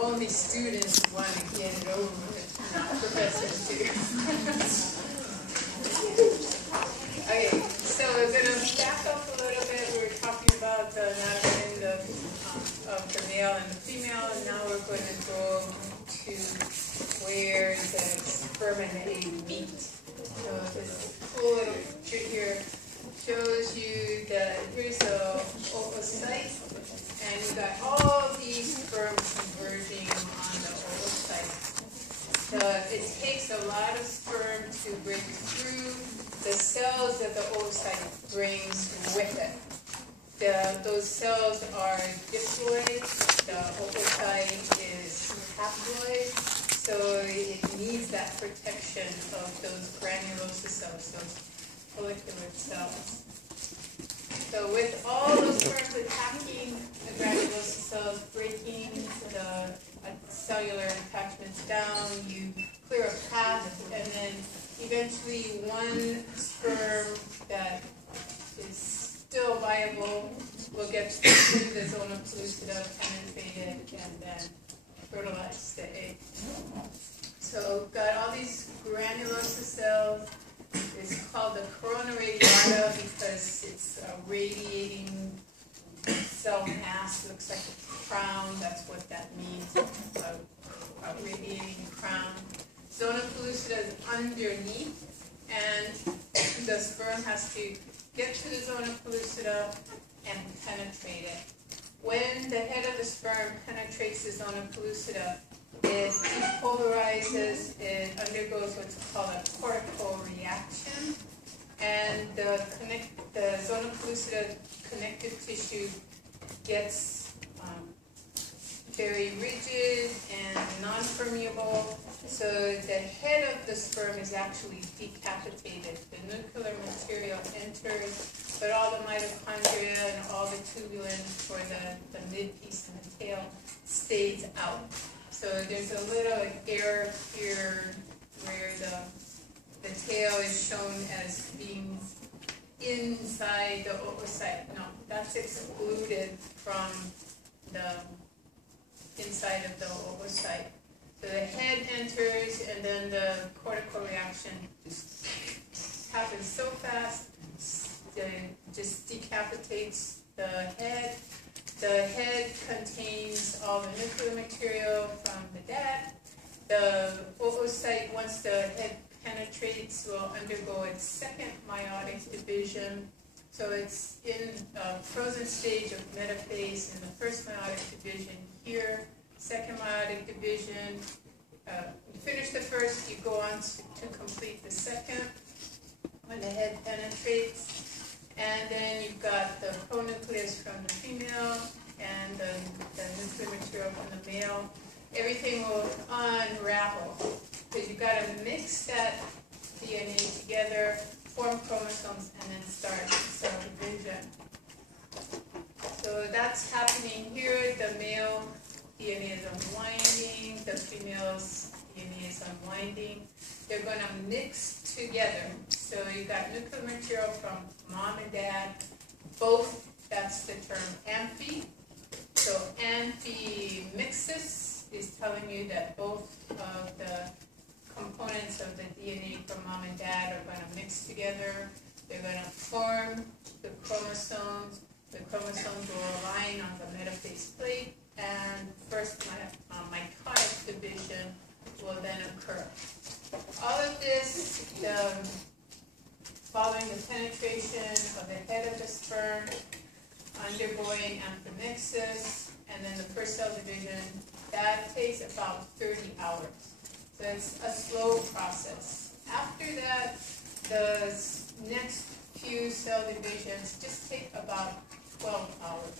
only students want to get it over with, not professors too. Okay, so we're going to back up a little bit. We were talking about the anatomy of the male and the female, and now we're going to go to where the sperm and the egg meet. So this cool little picture here shows you that here's a oocyte, and you've got all these sperms converging on the oocyte. So it takes a lot of sperm to break through the cells that the oocyte brings with it. Those cells are diploid, the oocyte is haploid, so it needs that protection of those granulosa cells, those follicular cells. So with all those sperms attacking the granulosa cells, breaking the cellular attachments down, you clear a path, and then eventually one sperm that is still viable will get through the zona pellucida, penetrate it, and then fertilize the egg. So we've got all these granulosa cells. It's called the corona radiata because it's a radiating cell mass. Looks like a crown. That's what that means, a radiating crown. Zona pellucida is underneath, and the sperm has to get to the zona pellucida and penetrate it. When the head of the sperm penetrates the zona pellucida, it depolarizes, it undergoes what's called a cortical reaction, and the zona pellucida connective tissue gets very rigid and non-permeable, so the head of the sperm is actually decapitated. The nuclear material enters, but all the mitochondria and all the tubulin for the mid-piece and the tail stays out. So there's a little error here where the tail is shown as being inside the oocyte. No, that's excluded from the inside of the oocyte. So the head enters, and then the cortical reaction happens so fast, it just decapitates the head. The head contains all the nuclear material from the dad. The oocyte, once the head penetrates, will undergo its second meiotic division. So it's in a frozen stage of metaphase in the first meiotic division here. Second meiotic division, you finish the first, you go on to complete the second when the head penetrates. And then you've got the pronucleus from the female and the nuclear material from the male. Everything will unravel because you've got to mix that DNA together, form chromosomes, and then start cell division. So that's happening here. The male DNA is unwinding, the female's DNA is unwinding. They're going to mix together. So you've got nuclear material from mom and dad, both, that's the term amphi. So amphimixis is telling you that both of the components of the DNA from mom and dad are going to mix together. They're going to form the chromosomes. The chromosomes will align on the metaphase plate, and first mitotic division will then occur. All of this following the penetration of the head of the sperm, undergoing amphimixis, and then the first cell division, that takes about 30 hours. So it's a slow process. After that, the next few cell divisions just take about 12 hours.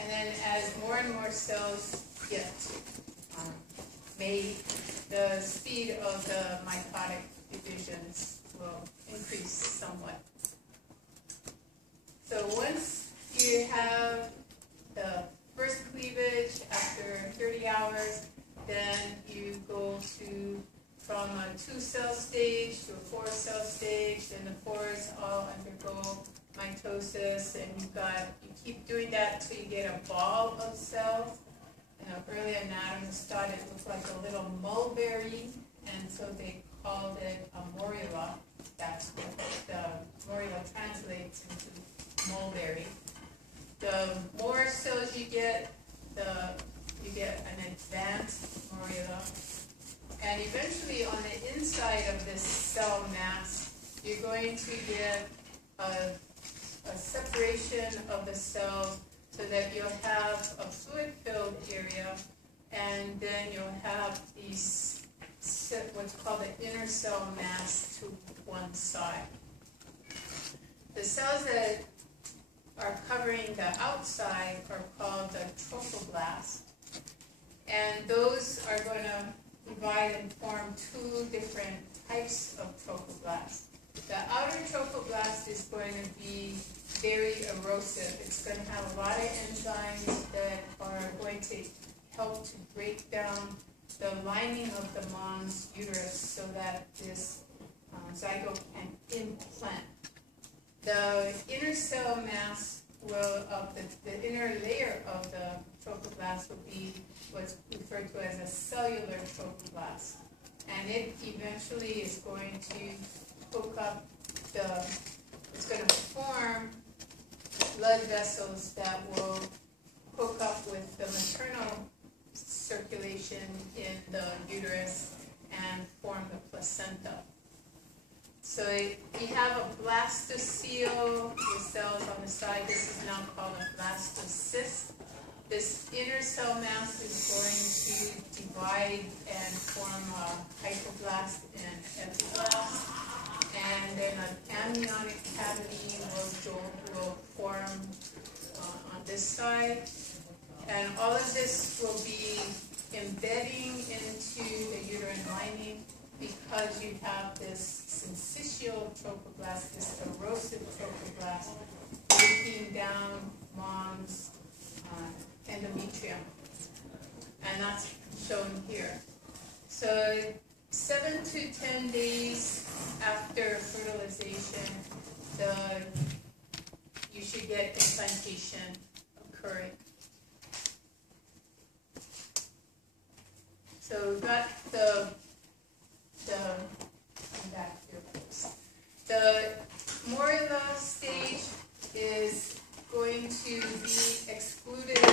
And then as more and more cells get made, the speed of the mitotic divisions will increase somewhat. So once you have the first cleavage after 30 hours, then you go from a 2-cell stage to a 4-cell stage, then the 4s all undergo mitosis, and you keep doing that till you get a ball of cells, early anatomists thought it looked like a little mulberry, and so they called it a morula. That's what the morula translates into mulberry. The more cells you get an advanced morula. And eventually on the inside of this cell mass, you're going to get a separation of the cells so that you'll have a fluid-filled area, and then you'll have these what's called the inner cell mass to one side. The cells that are covering the outside are called the trophoblast, and those are going to divide and form two different types of trophoblasts. The outer trophoblast is going to be very erosive. It's going to have a lot of enzymes that are going to help to break down the lining of the mom's uterus so that this zygote can implant. The inner cell mass the inner layer of the trophoblast will be what's referred to as a cellular trophoblast. And it eventually is going to hook up it's going to form blood vessels that will hook up with the maternal circulation in the uterus and form the placenta. So you have a blastocele with cells on the side. This is now called a blastocyst. This inner cell mass is going to divide and form a hypoblast and epiblast. And then an amniotic cavity will form on this side. And all of this will be embedding into the uterine lining because you have this syncytial trophoblast, this erosive trophoblast, breaking down mom's endometrium. And that's shown here. So 7 to 10 days after fertilization, you should get implantation occurring. So we've got the morula stage is going to be excluded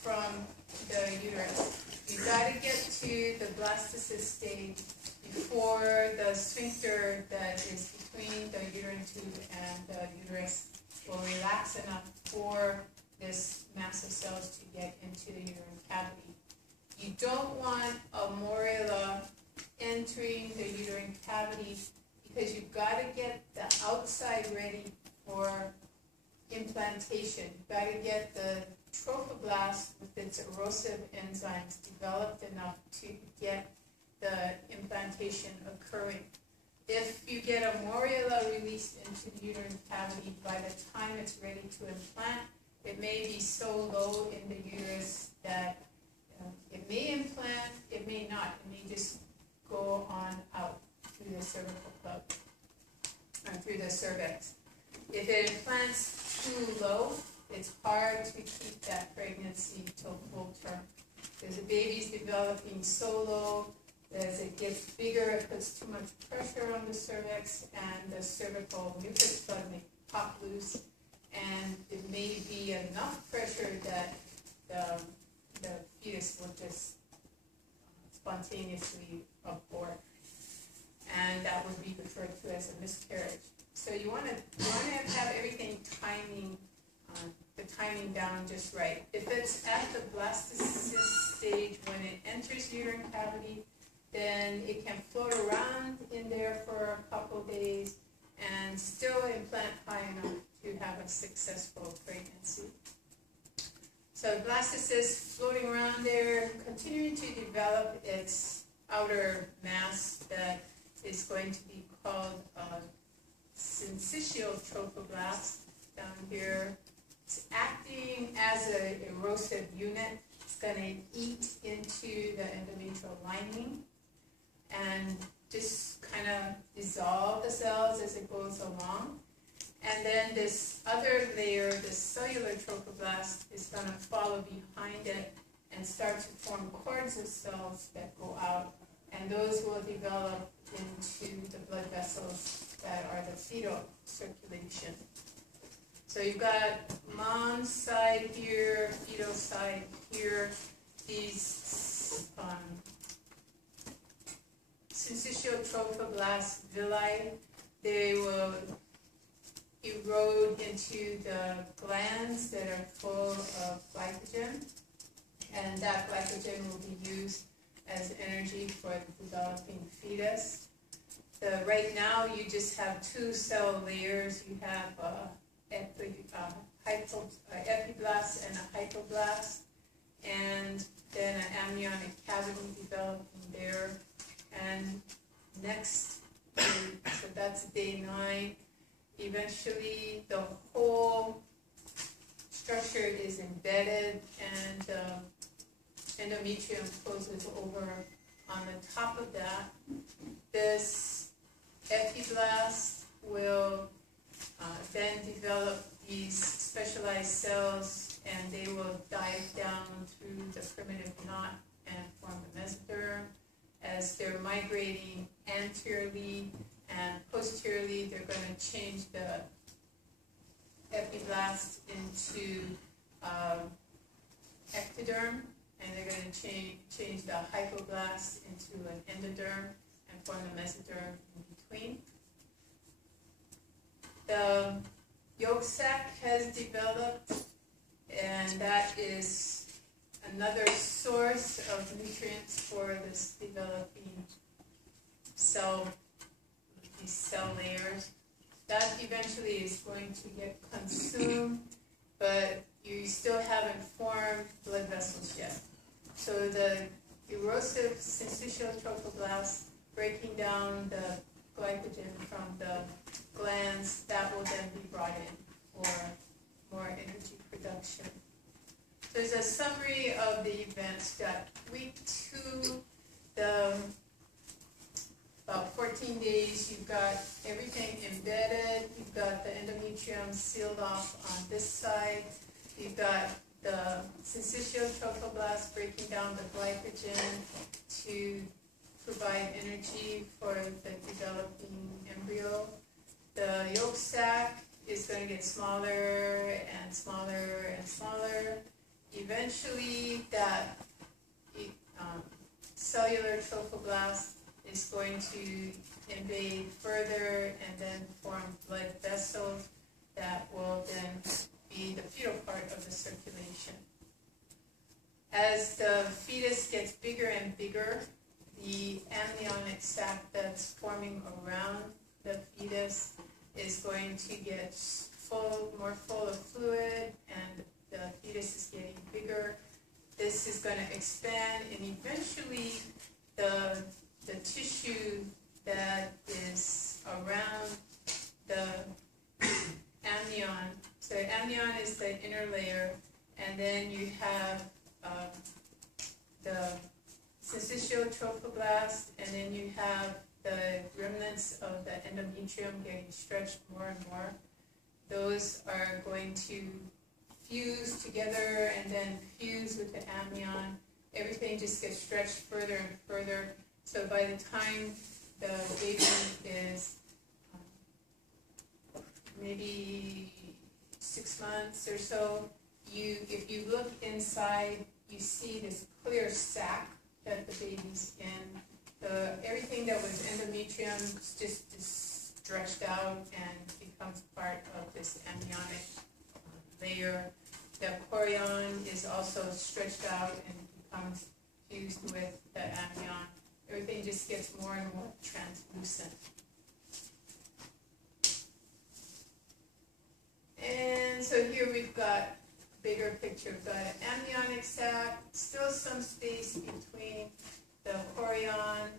from the uterus. You've got to get to the blastocyst stage before the sphincter that is between the uterine tube and the uterus will relax enough for this mass of cells to get into the uterine cavity. You don't want a morula entering the uterine cavity because you've got to get the outside ready for implantation. You've got to get the trophoblast with its erosive enzymes developed enough to get the implantation occurring. If you get a morula released into the uterine cavity, by the time it's ready to implant, it may be so low in the uterus that it may implant, it may not. It may just go on out through the cervical plug, or through the cervix. If it implants too low, it's hard to keep that pregnancy till full term. Because the baby's developing so low, as it gets bigger, it puts too much pressure on the cervix, and the cervical mucus plug may pop loose, and it may be enough pressure that the fetus will just spontaneously abort, and that would be referred to as a miscarriage. So you want to have everything the timing down just right. If it's at the blastocyst stage when it enters uterine cavity, then it can float around in there for a couple days and still implant high enough to have a successful pregnancy. So blastocyst floating around there, continuing to develop its outer mass that is going to be called syncytial trophoblast down here. It's acting as an erosive unit. It's going to eat into the endometrial lining and just kind of dissolve the cells as it goes along. And then this other layer, the cellular trophoblast, is going to follow behind it and start to form cords of cells that go out, and those will develop into the blood vessels that are the fetal circulation. So you've got mom's side here, fetal side here. These syncytial trophoblast villi, they will erode into the glands that are full of glycogen, and that glycogen will be used as energy for the developing fetus. Right now, you just have two cell layers. You have epiblast and a hypoblast, and then an amniotic cavity developing there. And next, so that's day 9. Eventually, the whole structure is embedded, and endometrium closes over on the top of that. This epiblast will then develop these specialized cells, and they will dive down through the primitive knot and form the mesoderm. As they're migrating anteriorly and posteriorly, they're going to change the epiblast into ectoderm, and they're going to change the hypoblast into an endoderm and form the mesoderm in between. The yolk sac has developed, and that is another source of nutrients for this developing cell, these cell layers. That eventually is going to get consumed, but you still haven't formed blood vessels yet. So the erosive syncytial trophoblast breaking down the glycogen from the glands, that will then be brought in for more energy production. There's a summary of the events. That week 2, about 14 days, you've got everything embedded. You've got the endometrium sealed off on this side. You've got the syncytial trophoblast breaking down the glycogen to provide energy for the developing embryo. The yolk sac is going to get smaller and smaller and smaller. Eventually, that cellular trophoblast is going to invade further and then form blood vessels that will then be the fetal part of the circulation. As the fetus gets bigger and bigger, the amniotic sac that's forming around the fetus is going to get more full of fluid, and the fetus is getting bigger. This is going to expand, and eventually the tissue that is around the amnion, so amnion is the inner layer, and then you have the syncytial trophoblast, and then you have the remnants of the endometrium getting stretched more and more. Those are going to fuse together and then fuse with the amnion. Everything just gets stretched further and further. So by the time the baby is maybe 6 months or so, if you look inside, you see this clear sac that the baby's in. Everything that was endometrium just is stretched out and becomes part of this amniotic layer. The chorion is also stretched out and becomes fused with the amnion. Everything just gets more and more translucent. And so here we've got a bigger picture. We've got an amniotic sac, still some space between the chorion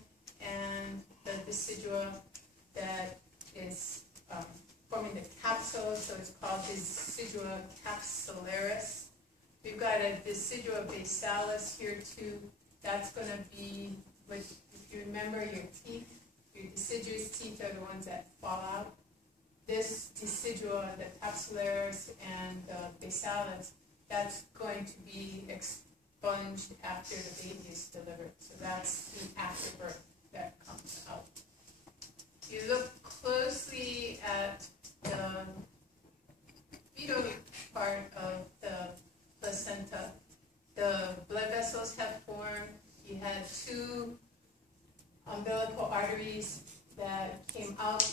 and the decidua that is forming the capsule, so it's called decidua capsularis. We've got a decidua basalis here too. That's going to be, if you remember your teeth, your deciduous teeth are the ones that fall out. This decidua, the capsularis and the basalis, that's going to be sponge after the baby is delivered. So that's the afterbirth that comes out. You look closely at the fetal part of the placenta. The blood vessels have formed. You had two umbilical arteries that came out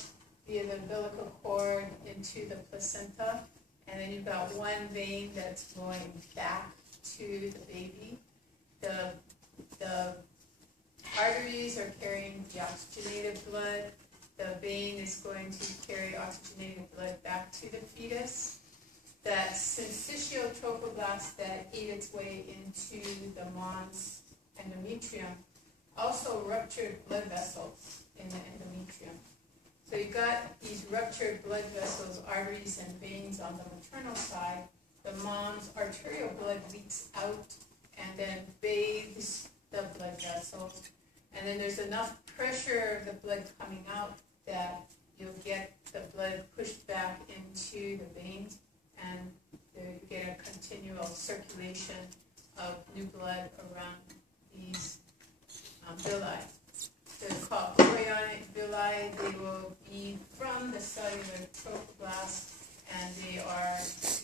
via the umbilical cord into the placenta. And then you've got one vein that's going back to the baby. The arteries are carrying the oxygenated blood. The vein is going to carry oxygenated blood back to the fetus. That syncytial trophoblast that ate its way into the mom's endometrium also ruptured blood vessels in the endometrium. So you've got these ruptured blood vessels, arteries, and veins on the maternal side. The mom's arterial blood leaks out and then bathes the blood vessels. And then there's enough pressure of the blood coming out that you'll get the blood pushed back into the veins, and you get a continual circulation of new blood around these villi. They're called chorionic villi. They will be from the cellular trophoblast, and they are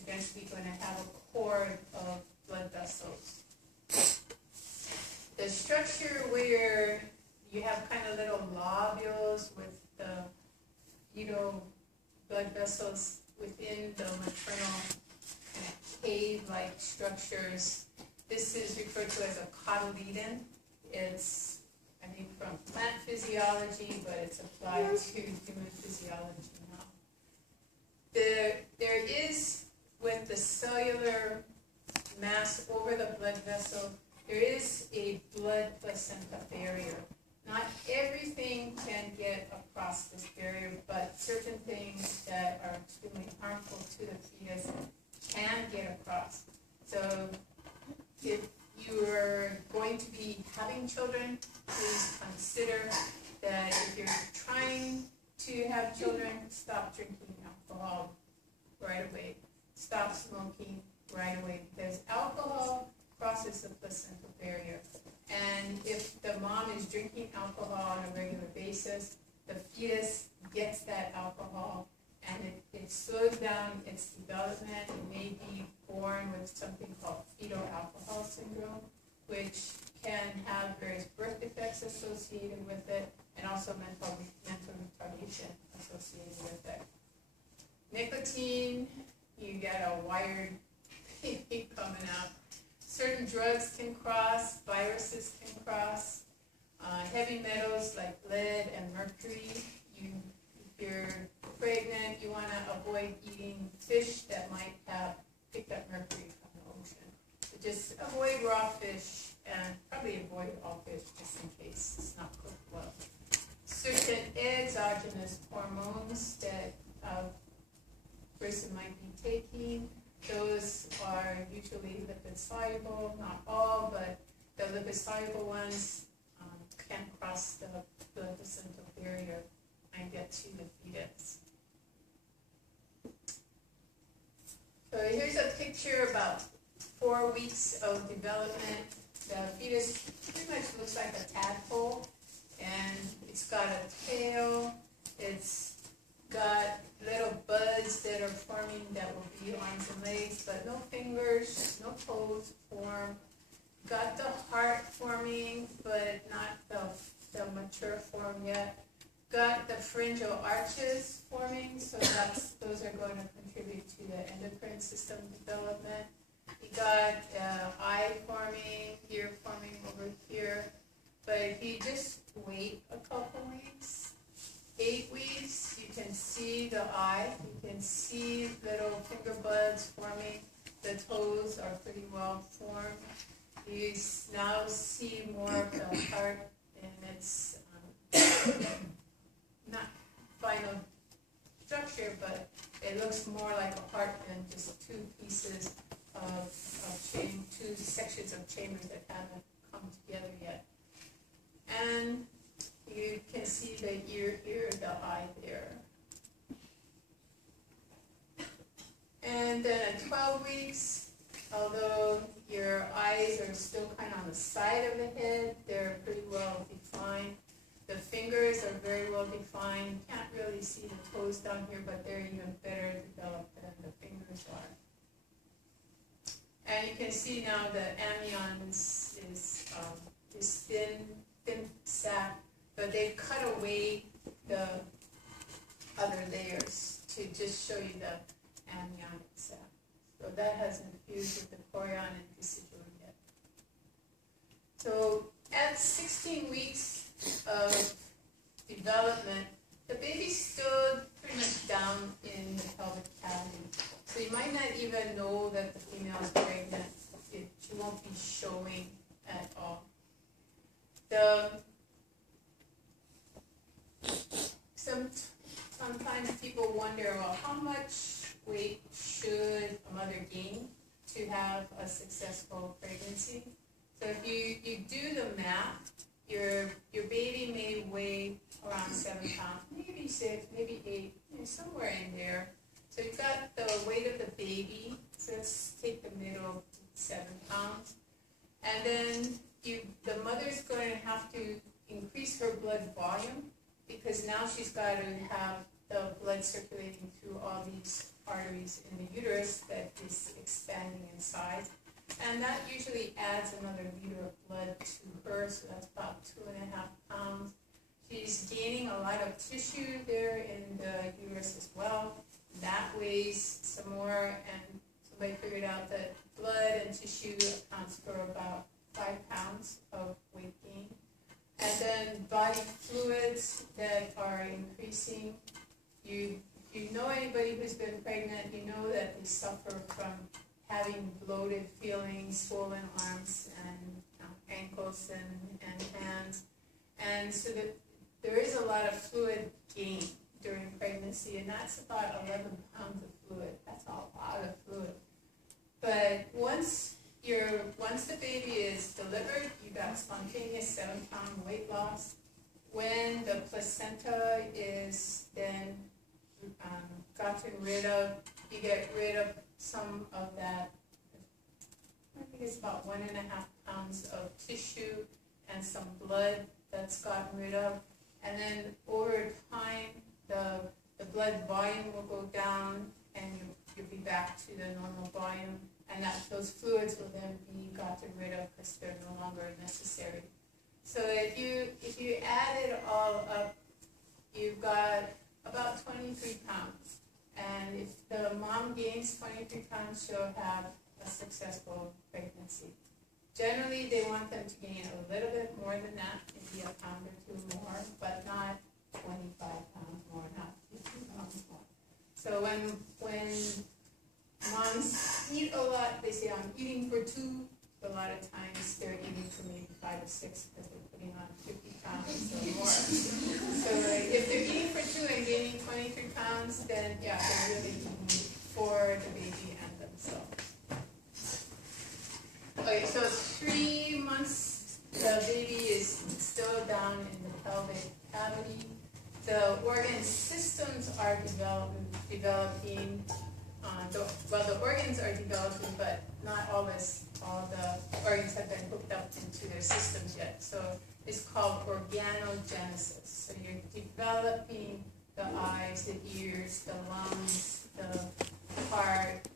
eventually going to have a cord of blood vessels. The structure where you have kind of little lobules with the fetal blood vessels within the maternal kind of cave-like structures, this is referred to as a cotyledon. It's, I think, from plant physiology, but it's applied to human physiology now. There is, with the cellular mass over the blood vessel, there is a blood placenta barrier. Not everything can get across this barrier, but certain things that are extremely harmful to the fetus can get across. So if you are going to be having children, please consider that if you're trying to have children, stop drinking alcohol right away. Stop smoking right away, because alcohol crosses the placental barrier. And if the mom is drinking alcohol on a regular basis, the fetus gets that alcohol, and it slows down its development. It may be born with something called fetal alcohol syndrome, which can have various birth defects associated with it, and also mental retardation associated with it. Nicotine, you get a wired baby coming out. Certain drugs can cross, viruses can cross, heavy metals like lead and mercury. If you're pregnant, you want to avoid eating fish that might have picked up mercury from the ocean. So just avoid raw fish, and probably avoid all fish just in case it's not cooked well. Certain exogenous hormones that a person might be taking, those are usually lipid-soluble, not all, but the lipid-soluble ones can cross the placental barrier and get to the fetus. So here's a picture about 4 weeks of development. The fetus pretty much looks like a tadpole, and it's got a tail, it's got little buds that are forming that will be arms and legs, but no fingers, no toes form. Got the heart forming, but not the mature form yet. Got the pharyngeal arches forming, so those are going to contribute to the endocrine system development. You got eye forming, ear forming over here. But if you just wait a couple weeks, 8 weeks, you can see the eye, you can see little finger buds forming, the toes are pretty well formed. You now see more of the heart, and it's not final structure, but it looks more like a heart than just two pieces of two sections of chambers that haven't come together yet. And you can see the ear, the eye there. And then at 12 weeks, although your eyes are still down here, but they're even better developed than the fingers are. And you can see now the amnion is thin sac, but they've cut away the other layers to just show you the amniotic sac. So that hasn't fused with the chorion and deciduum yet. So at 16 weeks of development, the baby's still pretty much down in the pelvic cavity. So you might not even know that the female is pregnant. She won't be showing at all. Sometimes people wonder, well, how much weight should a mother gain to have a successful pregnancy? So if you do the math, your baby may weigh around 7 pounds, maybe 6, maybe 8, somewhere in there. So you've got the weight of the baby, so let's take the middle, 7 pounds. And then the mother's going to have to increase her blood volume, because now she's got to have the blood circulating through all these arteries in the uterus that is expanding in size. And that usually adds another liter of blood to her, so that's about 2.5 pounds. She's gaining a lot of tissue there in the uterus as well. That weighs some more, and somebody figured out that blood and tissue accounts for about 5 pounds of weight gain. And then body fluids that are increasing. If you know anybody who's been pregnant, you know that they suffer from having bloated feelings, swollen arms and ankles and hands. And so that there is a lot of fluid gain during pregnancy, and that's about 11 pounds of fluid. That's a lot of fluid. But once the baby is delivered, you got spontaneous 7-pound weight loss. When the placenta is then gotten rid of, you get rid of some of that. I think it's about 1.5 pounds of tissue and some blood that's gotten rid of. And then over time, the blood volume will go down, and you'll be back to the normal volume. And those fluids will then be gotten rid of because they're no longer necessary. So if you add it all up, you've got about 23 pounds. And if the mom gains 23 pounds, she'll have a successful pregnancy. Generally, they want them to gain a little bit more than that, maybe a pound or 2 more, but not 25 pounds more, not 50 pounds more. So when moms eat a lot, they say, I'm eating for 2. A lot of times they're eating for maybe 5 or 6 because they're putting on 50 pounds or more. So if they're eating for 2 and gaining 23 pounds, then yeah, they're really eating for the baby and themselves. Okay, so 3 months, the baby is still down in the pelvic cavity. The organ systems are developing. The organs are developing, but not all the organs have been hooked up into their systems yet. So it's called organogenesis. So you're developing the eyes, the ears, the lungs, the heart,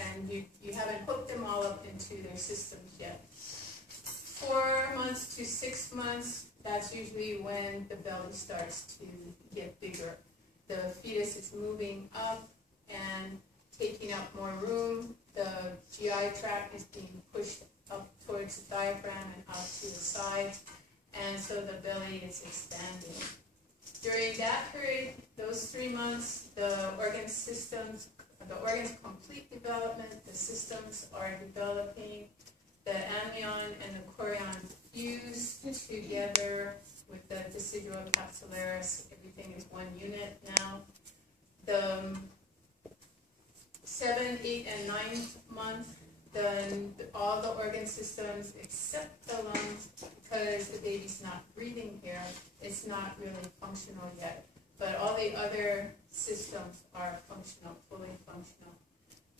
and you haven't hooked them all up into their systems yet. 4 months to 6 months, that's usually when the belly starts to get bigger. The fetus is moving up and taking up more room. The GI tract is being pushed up towards the diaphragm and out to the sides, and so the belly is expanding. During that period, those 3 months, the organs complete development, the systems are developing, the amnion and the chorion fuse together with the decidual capsularis. Everything is one unit now. The 7th, 8th, and 9th month, then all the organ systems except the lungs, because the baby's not breathing here, it's not really functional yet. But all the other systems are functional, fully functional.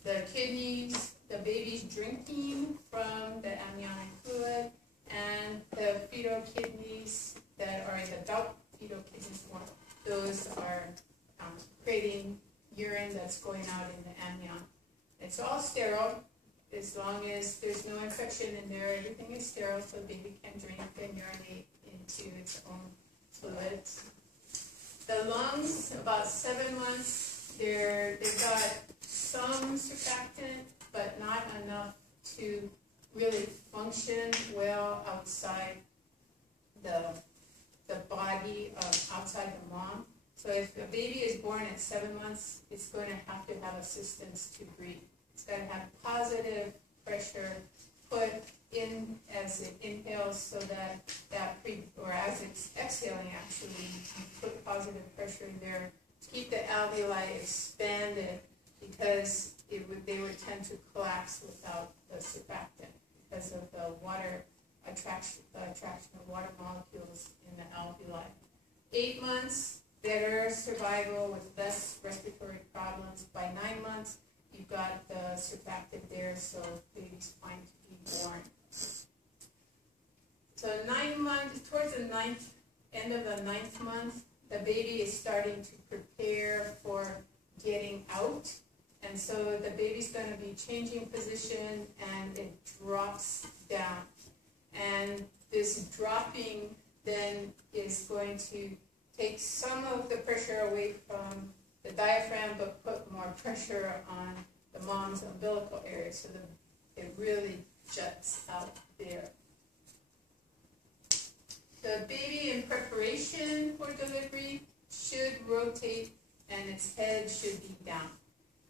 The kidneys, the baby's drinking from the amniotic fluid, and the fetal kidneys that are in the adult fetal kidneys form, those are creating urine that's going out in the amnion. It's all sterile. As long as there's no infection in there, everything is sterile, so the baby can drink and urinate into its own fluids. The lungs, about 7 months, they've got some surfactant, but not enough to really function well outside the body outside the mom. So if a baby is born at 7 months, it's going to have assistance to breathe. It's going to have positive pressure put in as it inhales, so that as it's exhaling, actually, you put positive pressure in there to keep the alveoli expanded, because they would tend to collapse without the surfactant because of the water attraction of water molecules in the alveoli. 8 months, better survival with less respiratory problems. By 9 months, you've got the surfactant there, so baby's fine to be born. So 9 months, towards the end of the 9th month, the baby is starting to prepare for getting out. And so the baby's going to be changing position, and it drops down. And this dropping then is going to take some of the pressure away from the diaphragm, but put more pressure on the mom's umbilical area, so that it really juts out there. The baby in preparation for delivery should rotate, and its head should be down.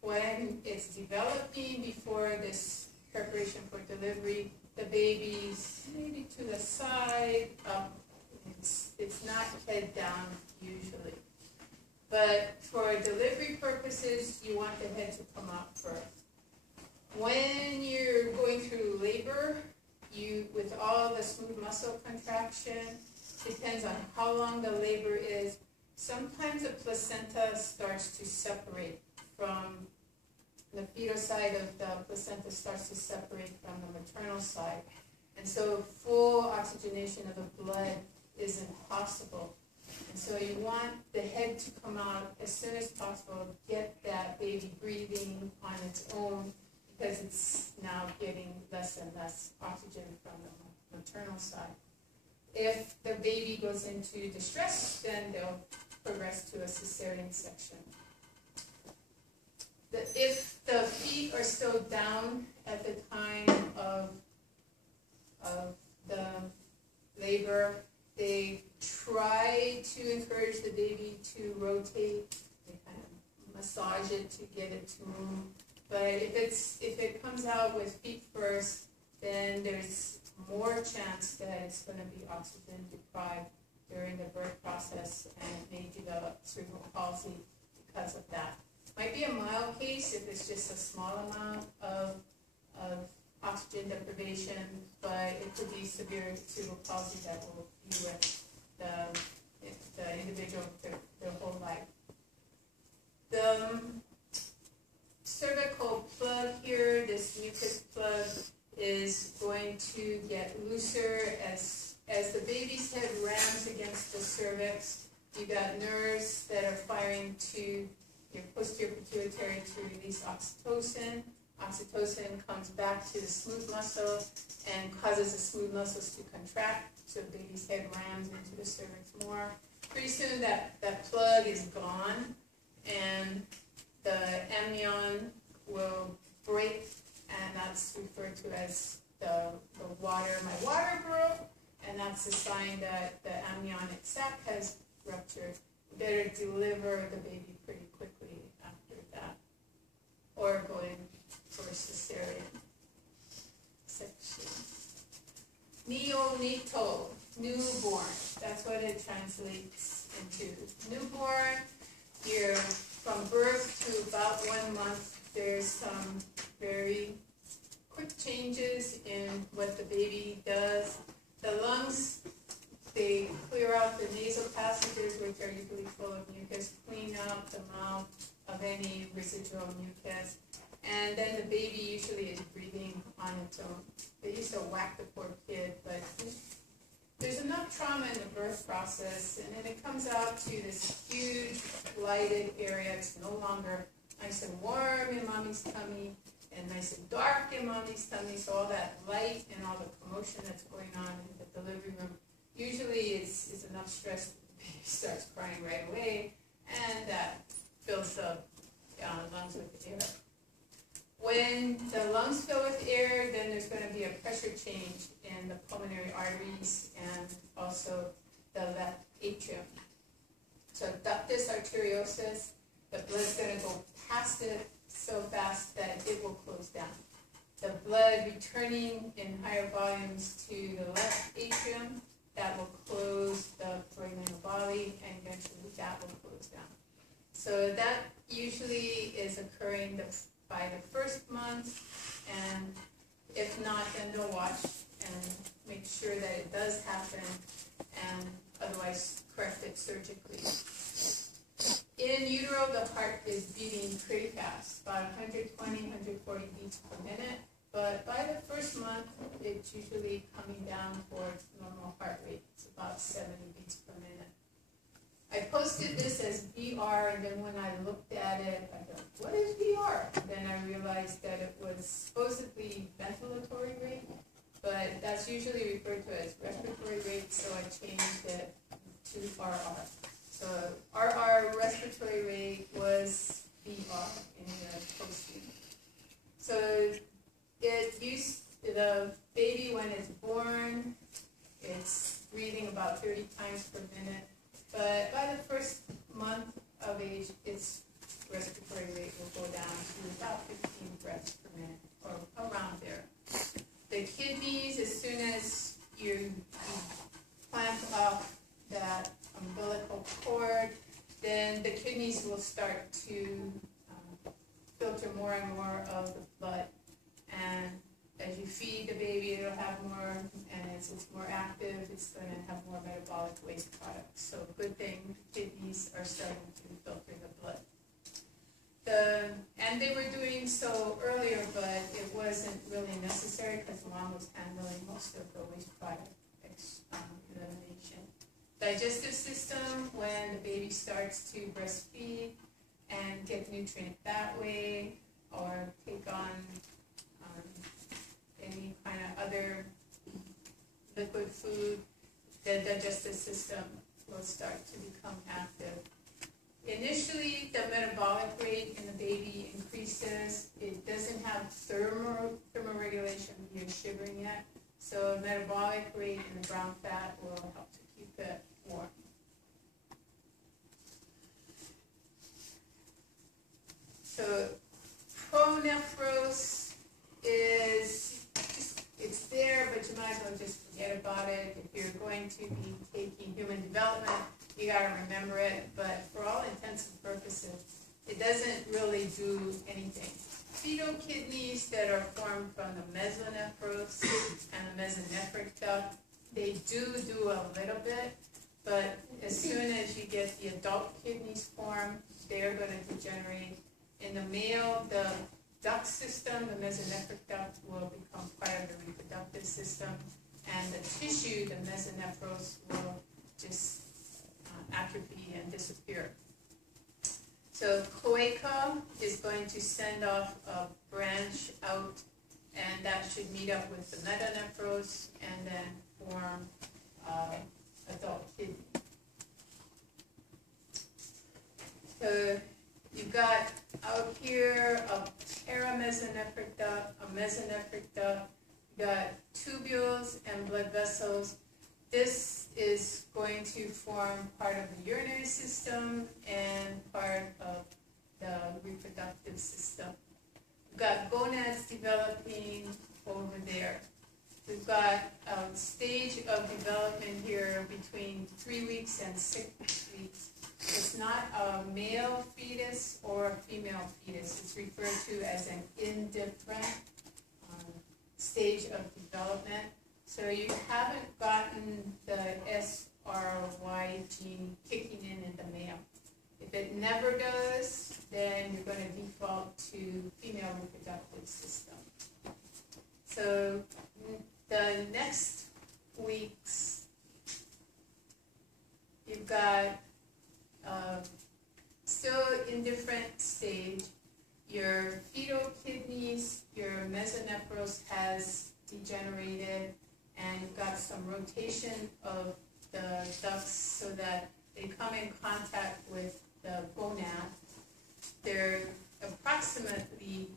When it's developing before this preparation for delivery, the baby's maybe to the side, up. It's not head down usually. But for delivery purposes, you want the head to come out first. When you're going through labor, with all the smooth muscle contraction, depends on how long the labor is. Sometimes the placenta starts to separate from the fetal side of the placenta starts to separate from the maternal side. And so full oxygenation of the blood is impossible. And so you want the head to come out as soon as possible, get that baby breathing on its own, because it's now getting less and less oxygen from the maternal side. If the baby goes into distress, then they'll progress to a cesarean section. If the feet are still down at the time of the labor, they try to encourage the baby to rotate. They kind of massage it to get it to move. But if it comes out with feet first, then there's more chance that it's going to be oxygen deprived during the birth process, and it may develop cerebral palsy because of that. Might be a mild case if it's just a small amount of oxygen deprivation, but it could be severe cerebral palsy that will be with the individual their whole life. The cervical plug here, this mucus plug, is going to get looser as the baby's head rams against the cervix. You've got nerves that are firing to your posterior pituitary to release oxytocin. Oxytocin comes back to the smooth muscle and causes the smooth muscles to contract, so the baby's head rams into the cervix more. Pretty soon that plug is gone, and the amnion will break, and that's referred to as the water. My water broke, and that's a sign that the amniotic sac has ruptured. You better deliver the baby pretty quickly after that, or go in for a cesarean section. Neonatal, newborn. That's what it translates into. Newborn, you're from birth to about 1 month. There's some very quick changes in what the baby does. The lungs, they clear out the nasal passages, which are usually full of mucus, clean out the mouth of any residual mucus, and then the baby usually is breathing on its own. They used to whack the poor kid, but there's there's enough trauma in the birth process, and then it comes out to this huge lighted area. It's no longer nice and warm in mommy's tummy and nice and dark in mommy's tummy. So all that light and all the commotion that's going on in the delivery room, usually it's enough stress that the baby starts crying right away, and that fills the lungs with air. When the lungs fill with air, then there's going to be a pressure change in the pulmonary arteries and also the left atrium. So ductus arteriosus, the blood's going to go past it so fast that it will close down. The blood returning in higher volumes to the left atrium, that will close the foramen and eventually that will close down. So that usually is occurring by the first month, and if not, then they'll watch and make sure that it does happen, and otherwise correct it surgically. In utero, the heart is beating pretty fast, about 120, 140 beats per minute, but by the first month, it's usually coming down towards normal heart rate. It's about 70 beats per minute. I posted this as VR, and then when I looked at it, I thought, what is VR? And then I realized that it was supposedly ventilatory rate, but that's usually referred to as respiratory rate, so I changed it to RR. So RR respiratory rate was VR in the posting. So the baby, when it's born, it's breathing about 30 times per minute. But by the first month of age, its respiratory rate will go down to about 15 breaths per minute, or around there. The kidneys, as soon as you clamp off that umbilical cord, then the kidneys will start to filter more and more of the blood. And as you feed the baby, it'll have more, and as it's more active, it's going to have more metabolic waste products. So good thing kidneys are starting to filter the blood. And they were doing so earlier, but it wasn't really necessary because mom was handling most of the waste product elimination. Digestive system, when the baby starts to breastfeed and get nutrient that way, or take on any kind of other liquid food, the digestive system will start to become active. Initially, the metabolic rate in the baby increases. It doesn't have thermoregulation via shivering yet, so metabolic rate in the brown fat will help to keep it warm. So pronephros is it's there, but you might as well just forget about it. If you're going to be taking human development, you got to remember it. But for all intents and purposes, it doesn't really do anything. Fetal kidneys that are formed from the mesonephros and the mesonephric duct, they do a little bit. But as soon as you get the adult kidneys formed, they're going to degenerate. In the male, the duct system, the mesonephric duct, will become part of the reproductive system, and the tissue, the mesonephros, will just atrophy and disappear. So cloaca is going to send off a branch out, and that should meet up with the metanephros and then form adult kidney. So you've got out here a paramesonephric duct, a mesonephric duct. You've got tubules and blood vessels. This is going to form part of the urinary system and part of the reproductive system. We've got gonads developing over there. We've got a stage of development here between 3 weeks and 6 weeks. It's not a male fetus or a female fetus. It's referred to as an indifferent stage of development. So you haven't gotten the SRY gene kicking in the male. If it never does, then you're going to default to female reproductive system. So the next weeks got still indifferent stage. Your fetal kidneys, your mesonephros has degenerated, and you've got some rotation of the ducts so that they come in contact with the gonad. They're approximately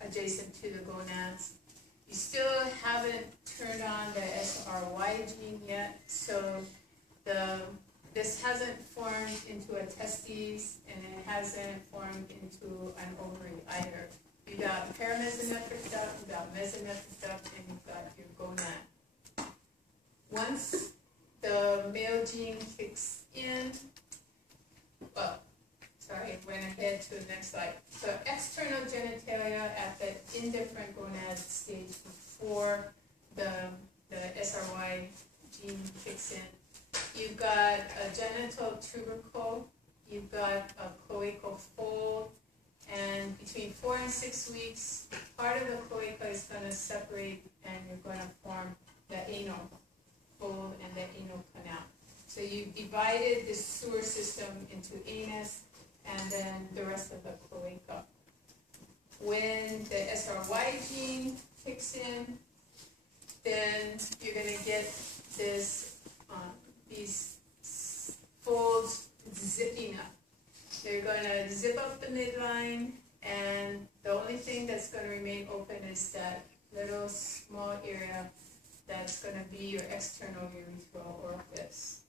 adjacent to the gonads. You still haven't turned on the SRY gene yet, so this hasn't formed into a testes, and it hasn't formed into an ovary either. You got paramesonephric duct, you got mesonephric duct, and you've got your gonad. Once the male gene kicks in, went ahead to the next slide. So external genitalia at the indifferent gonad stage before the SRY gene kicks in. You've got a genital tubercle, you've got a cloacal fold, and between 4 and 6 weeks, part of the cloaca is going to separate, and you're going to form the anal fold and the anal canal. So you've divided the sewer system into anus and then the rest of the cloaca. When the SRY gene kicks in, then you're going to get this these folds zipping up. They're going to zip up the midline, and the only thing that's going to remain open is that little small area that's going to be your external urethral orifice.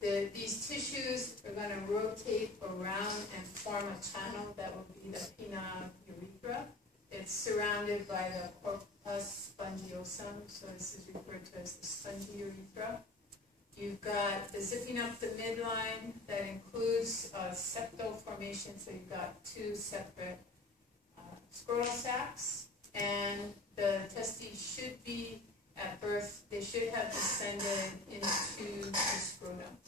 These tissues are going to rotate around and form a channel that will be the pinna urethra. It's surrounded by the corpus spongiosum, so this is referred to as the spongy urethra. You've got the zipping up the midline that includes septal formation, so you've got 2 separate scrotal sacs, and the testes should be, at birth, they should have descended into the scrotum.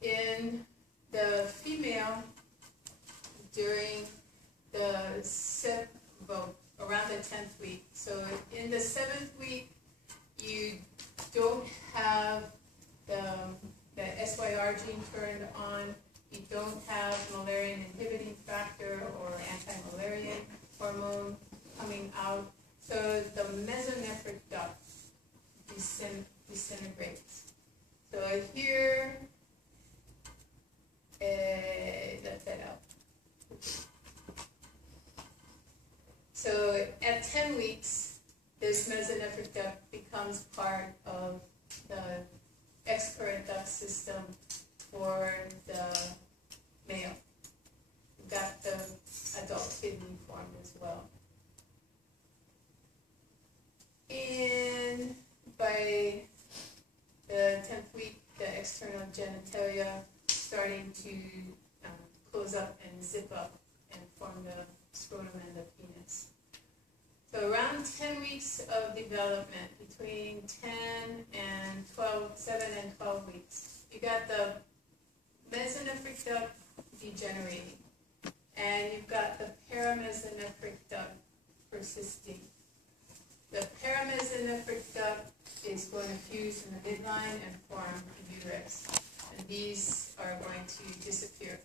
In the female, during the around the 10th week. So in the 7th week, you don't have the SYR gene turned on. You don't have Müllerian inhibiting factor or anti-Müllerian hormone coming out. So the mesonephric duct disintegrates. So here, let that out. So at 10 weeks, this mesonephric duct becomes part of the excurrent duct system for the male. We've got the adult kidney formed as well. And by the 10th week, the external genitalia starting to close up and zip up and form the scrotum and the penis. So around 10 weeks of development, between 7 and 12 weeks, you got the mesonephric duct degenerating, and you've got the paramesonephric duct persisting. The paramesonephric duct is going to fuse in the midline and form the uterus, and these are going to disappear.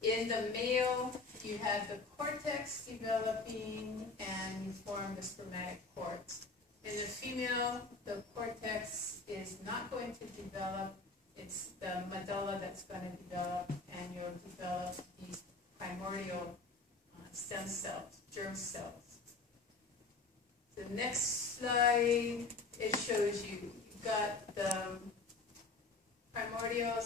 In the male, you have the cortex developing, and you form the spermatic cords. In the female, the cortex is not going to develop. It's the medulla that's going to develop, and you'll develop these primordial stem cells, germ cells. The next slide, it shows you've got the primordial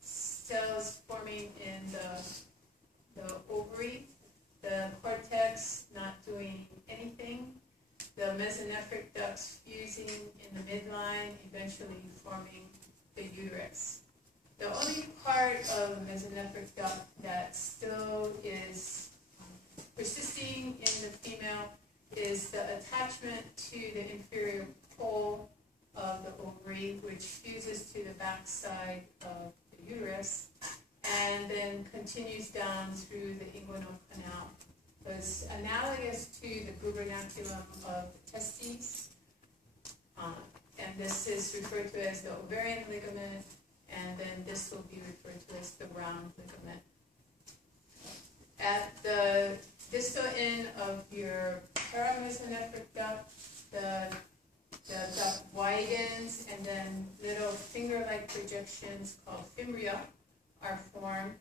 cells forming in the ovary, the cortex not doing anything, the mesonephric ducts fusing in the midline, eventually forming the uterus. The only part of the mesonephric duct that still is persisting in the female is the attachment to the inferior pole of the ovary, which fuses to the backside of the uterus and then continues down through the inguinal canal. So it's analogous to the gubernaculum of the testes, this is referred to as the ovarian ligament, and then this will be referred to as the round ligament. At the distal end of your paramesonephric duct, the duct widens, and then little finger-like projections called fimbria are formed.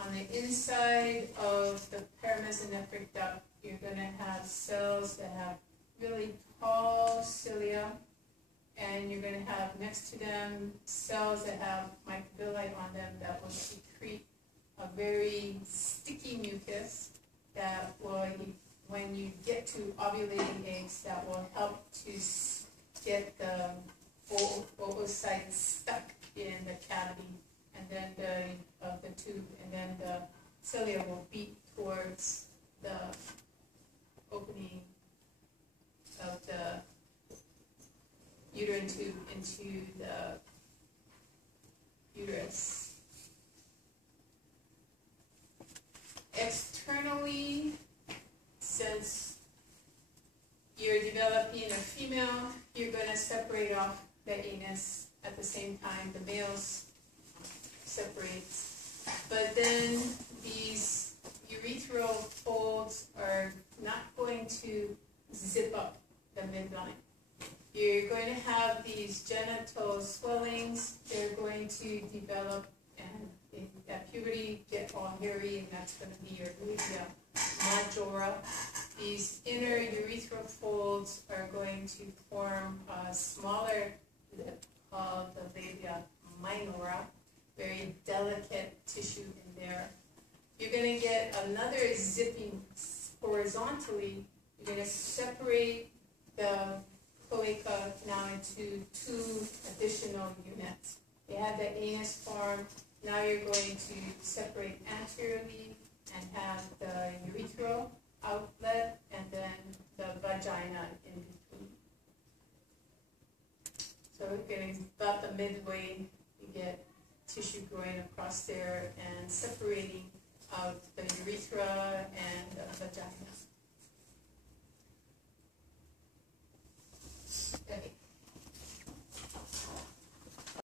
On the inside of the paramesonephric duct, you're going to have cells that have really tall cilia, and you're going to have next to them cells that have microvilli on them that will secrete a very sticky mucus that will, when you get to ovulating eggs, that will help to get the oocytes stuck in the cavity and then of the tube, and then the cilia will beat towards the opening of the uterine tube into the uterus. Externally, since you're developing a female, you're going to separate off the anus at the same time. The males separates. But then these urethral folds are not going to zip up the midline. You're going to have these genital swellings. They're going to develop and at puberty get all hairy, and that's going to be your labia majora. These inner urethral folds are going to form a smaller lip called the labia minora, very delicate tissue in there. You're going to get another zipping horizontally. You're going to separate the cloaca now into two additional units. You had the anus form. Now you're going to separate anteriorly and have the urethral outlet and then the vagina in between. So we're getting about the midway, you get tissue growing across there and separating out the urethra and the vagina.